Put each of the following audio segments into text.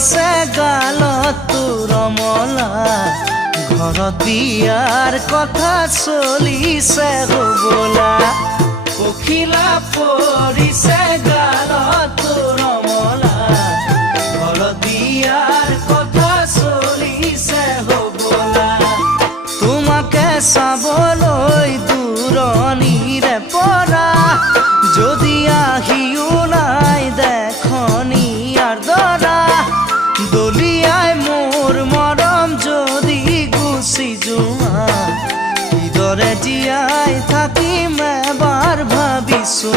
পৰিছে গালত তোৰ মলা ঘৰত বিয়াৰ কথা চলিছে হ'বলা পখিলা পৰিছে গালত তোৰ মলা ঘৰত বিয়াৰ কথা চলিছে হ'বলা তোমাকে চাবলৈ দূৰণিৰে পৰা যদি আহিও নাই দেখনিয়াৰ দৰা দলিয়াই মোৰ মৰম যদি গুচি যোৱা কিদৰে জীয়াই থাকিম এবাৰ ভাবিছো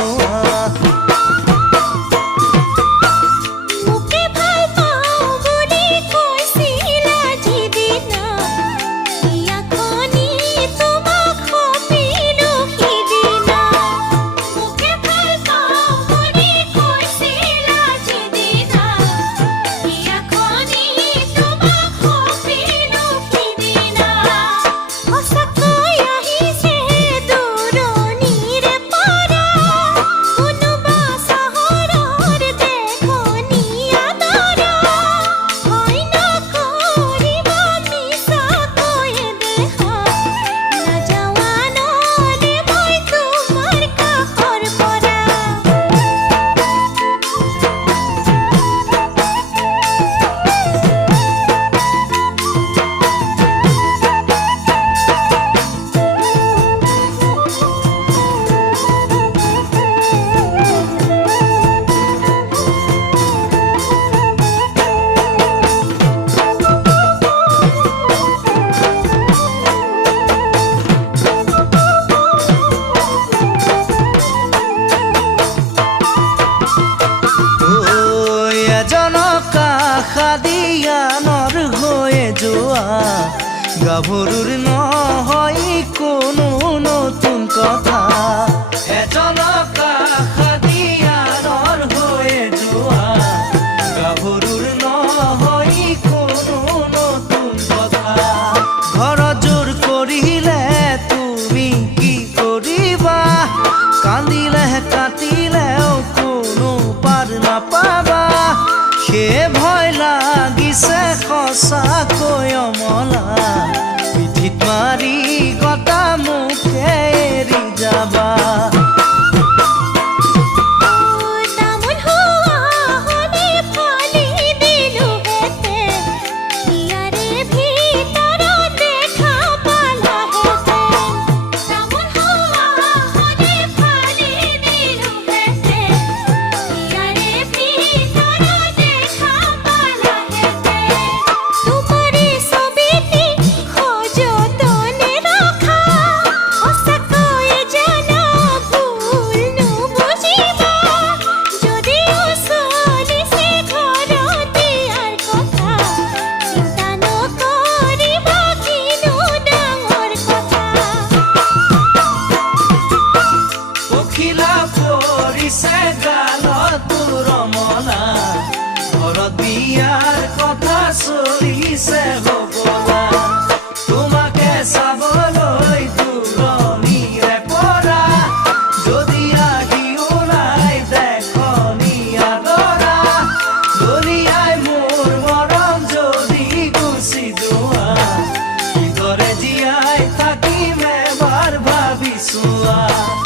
খাদিয়ানৰ হৈয়ে যোৱা গাভৰুৰ নহয় কোনো নতুন কথা এজনক খাদিয়ানৰ হৈয়ে যোৱা গাভৰুৰ নহয় কোনো নতুন কথা ঘৰত জোৰ কৰিলে তুমি কি কৰিবা কান্দিলে কাটিলেও কোনো পাৰ নাপাবা সে ভয় লাগিছে সঁচাকৈ অমলা পিঠিত মাৰি গটা মুখে এৰি যাবা বিয়াৰ কথা চলিছে হ'বলা তোমাকে চাবলৈ দূৰণিৰে পৰা যদি আহিও নাই দেখনিয়া দৰা দলিয়াই মোৰ মৰম যদি গুচি যোৱা কিদৰে জীয়াই থাকিম এবাৰ ভাবিছোৱা